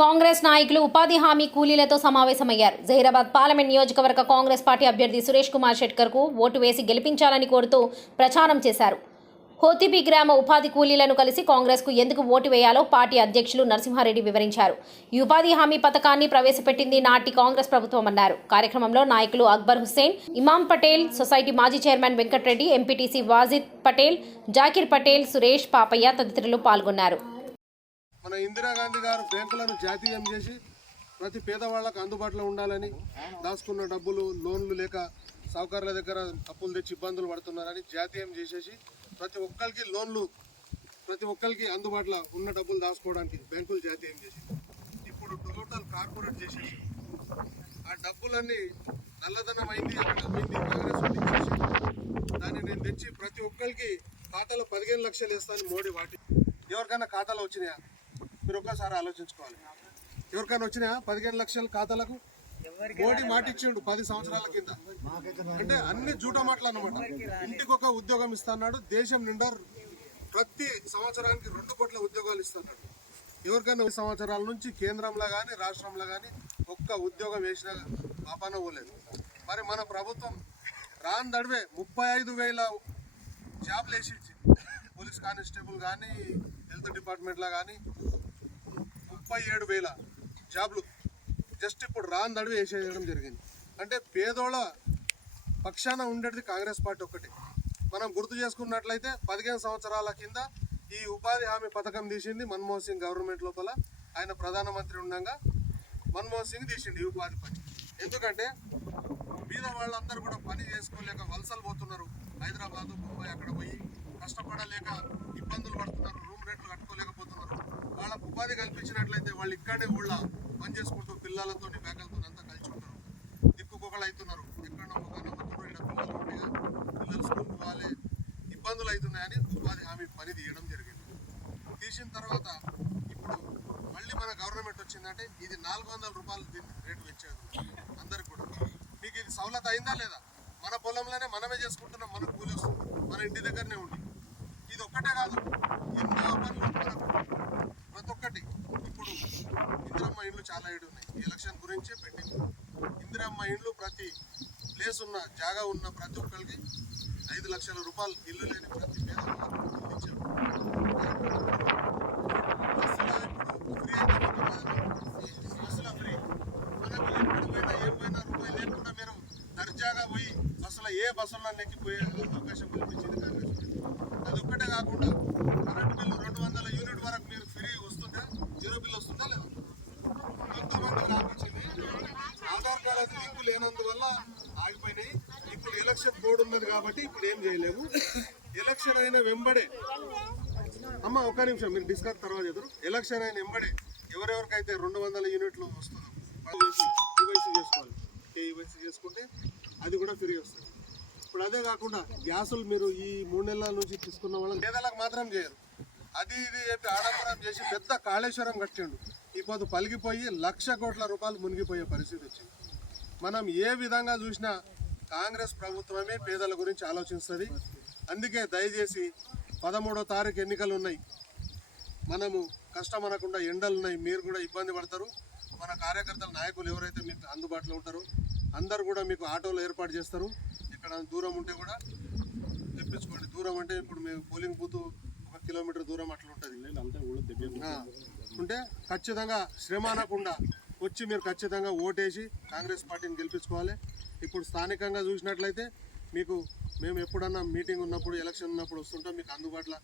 కాంగ్రెస్ నాయకులు ఉపాధి హామీ కూలీలతో సమావేశమయ్యారు. జహీరాబాద్ పార్లమెంట్ నియోజకవర్గ కాంగ్రెస్ పార్టీ అభ్యర్థి సురేష్ కుమార్ షెట్కర్కు ఓటు వేసి గెలిపించాలని కోరుతూ ప్రచారం చేశారు. హోతిబి గ్రామ ఉపాధి కూలీలను కలిసి కాంగ్రెస్కు ఎందుకు ఓటు వేయాలో పార్టీ అధ్యక్షులు నరసింహారెడ్డి వివరించారు. ఈ ఉపాధి హామీ పథకాన్ని ప్రవేశపెట్టింది నాటి కాంగ్రెస్ ప్రభుత్వం అన్నారు. కార్యక్రమంలో నాయకులు అక్బర్ హుస్సేన్ ఇమాం పటేల్ సొసైటీ మాజీ చైర్మన్ వెంకటరెడ్డి ఎంపీటీసీ వాజిద్ పటేల్ జాకిర్ పటేల్ సురేష్ పాపయ్య తదితరులు పాల్గొన్నారు. మన ఇందిరాగాంధీ గారు బ్యాంకులను జాతీయం చేసి ప్రతి పేదవాళ్ళకు అందుబాటులో ఉండాలని దాచుకున్న డబ్బులు లోన్లు లేక సౌకర్యాల దగ్గర అప్పులు తెచ్చి ఇబ్బందులు పడుతున్నారని జాతీయం చేసేసి ప్రతి ఒక్కరికి లోన్లు ప్రతి ఒక్కరికి అందుబాటులో ఉన్న డబ్బులు దాచుకోవడానికి బ్యాంకులు జాతీయం చేసి ఇప్పుడు టోటల్ కార్పొరేట్ చేసేసి ఆ డబ్బులన్నీ నల్లధనం అయింది అయింది కాంగ్రెస్ దాన్ని నేను తెచ్చి ప్రతి ఒక్కరికి ఖాతాలో పదిహేను లక్షలు వేస్తాను మోడీ వాటి ఎవరికైనా ఖాతాలో వచ్చినాయా? మీరు ఒక్కసారి ఆలోచించుకోవాలి. ఎవరికైనా వచ్చినాయా? పదిహేను లక్షల ఖాతాలకు? మోడీ మాట ఇచ్చిండు పది సంవత్సరాల కింద. అంటే అన్ని జూట మాటలు అన్నమాట. ఇంటికి ఒక ఉద్యోగం ఇస్తున్నాడు దేశం నిండా ప్రతి సంవత్సరానికి రెండు కోట్ల ఉద్యోగాలు ఇస్తున్నాడు. ఎవరికైనా సంవత్సరాల నుంచి కేంద్రంలో కానీ రాష్ట్రంలో కానీ ఒక్క ఉద్యోగం వేసిన పాపాన పోలేదు. మరి మన ప్రభుత్వం రాని దడివే ముప్పై ఐదు వేల జాబ్లు వేసి ఇచ్చింది. పోలీస్ కానిస్టేబుల్ కానీ హెల్త్ డిపార్ట్మెంట్లో కానీ ముప్పై ఏడు వేల జాబ్లు జస్ట్ ఇప్పుడు రాని దడివి వేసేయడం జరిగింది. అంటే పేదోళ్ళ పక్షాన ఉండేది కాంగ్రెస్ పార్టీ ఒక్కటే. మనం గుర్తు చేసుకున్నట్లయితే పదిహేను సంవత్సరాల కింద ఈ ఉపాధి హామీ పథకం తీసింది మన్మోహన్ సింగ్ గవర్నమెంట్ లోపల. ఆయన ప్రధానమంత్రి ఉండగా మన్మోహన్ సింగ్ తీసింది ఈ ఉపాధి పని. ఎందుకంటే మీద వాళ్ళందరూ కూడా పని చేసుకోలేక వలసలు పోతున్నారు. హైదరాబాద్ ముంబై అక్కడ పోయి కష్టపడలేక ఇబ్బందులు పడుతున్నారు. రూమ్ రెంట్లు కట్టుకోలేకపోతున్నారు. ఉపాధి కల్పించినట్లయితే వాళ్ళు ఇక్కడే ఊళ్ళో పని చేసుకుంటూ పిల్లలతో మేకలతో అంతా కలిసి ఉంటారు. దిక్కుకొకళ్ళు అవుతున్నారు ఎక్కడో ఒకనో పిల్లలు ఉండగా పిల్లలు స్కూల్ ఇబ్బందులు అవుతున్నాయని ఉపాధి హామీ పని తీయడం జరిగింది. తీసిన తర్వాత ఇప్పుడు మళ్ళీ మన గవర్నమెంట్ వచ్చిందంటే ఇది నాలుగు వందల రూపాయలు దీన్ని రేటు పెంచారు అందరికి కూడా. మీకు ఇది సవలత అయిందా లేదా? మన పొలంలోనే మనమే చేసుకుంటున్నాం మనకు కూలి వస్తుంది మన ఇంటి దగ్గరనే ఉండి. ఇది ఒక్కటే కాదు ఎన్నో పనులు మనకు ప్రతి ఒక్కటి ఇప్పుడు ఇందిరమ్మ ఇండ్లు చాలా ఏడు ఉన్నాయి. ఈ ఎలక్షన్ గురించే పెట్టింది ఇందిరమ్మ ఇండ్లు ప్రతి ప్లేస్ ఉన్న జాగా ఉన్న ప్రతి ఒక్కరికి ఐదు లక్షల రూపాయలు ఇల్లు లేని ప్రతి పేద బస్సులో ఫ్రీ అయిపోతుంది బస్సులో ఫ్రీ. లేకుండా మీరు దర్జాగా పోయి బస్సులో ఏ బస్సులో ఎక్కిపోయే అవకాశం కల్పించింది కాంగ్రెస్. అదొక్కటే అది ఒక్కటే కాకుండా కరెంటు బిల్లు రెండు వందల యూనిట్ వరకు మీరు ఫ్రీ వస్తుందా జీరో బిల్ వస్తుందా లేదా కొంతమంది రాపించింది ఆధార్ లింకు లేనందువల్ల ఆగిపోయినాయి. ఇప్పుడు ఎలక్షన్ బోర్డు ఉన్నది కాబట్టి ఇప్పుడు ఏం చేయలేము. ఎలక్షన్ అయిన వెంబడే. అమ్మ ఒక్క నిమిషం మీరు డిస్కస్ తర్వాత చేద్దరు ఎలక్షన్ అయిన వెంబడే ఎవరెవరికైతే రెండు వందల యూనిట్లు వస్తుందో వాళ్ళు ఈవైసీ చేసుకోవాలి. ఈవైసీ చేసుకుంటే అది కూడా ఫ్రీ వస్తుంది. ఇప్పుడు అదే కాకుండా గ్యాసులు మీరు ఈ మూడు నెలల నుంచి తీసుకున్న వాళ్ళకి పేదలకు మాత్రం చేయరు. అది ఇది చెప్పి ఆడంబరం చేసి పెద్ద కాళేశ్వరం కట్టిండు. ఇప్పుడు పలిగిపోయి లక్ష కోట్ల రూపాయలు మునిగిపోయే పరిస్థితి వచ్చింది. మనం ఏ విధంగా చూసినా కాంగ్రెస్ ప్రభుత్వమే పేదల గురించి ఆలోచిస్తుంది. అందుకే దయచేసి పదమూడో తారీఖు ఎన్నికలు ఉన్నాయి. మనము కష్టం అనకుండా ఎండలు ఉన్నాయి. మీరు కూడా ఇబ్బంది పడతారు. మన కార్యకర్తల నాయకులు ఎవరైతే మీకు అందుబాటులో ఉంటారో అందరు కూడా మీకు ఆటోలు ఏర్పాటు చేస్తారు. ఇక్కడ దూరం ఉంటే కూడా తెప్పించుకోండి. దూరం అంటే ఇప్పుడు మేము పోలింగ్ బూత్ ఒక కిలోమీటర్ దూరం అట్లా ఉంటుంది. ఉంటే ఖచ్చితంగా శ్రమ అనకుండా వచ్చి మీరు ఖచ్చితంగా ఓటేసి కాంగ్రెస్ పార్టీని గెలిపించుకోవాలి. ఇప్పుడు స్థానికంగా చూసినట్లయితే మీకు మేము ఎప్పుడన్నా మీటింగ్ ఉన్నప్పుడు ఎలక్షన్ ఉన్నప్పుడు వస్తుంటాం మీకు అందుబాటులో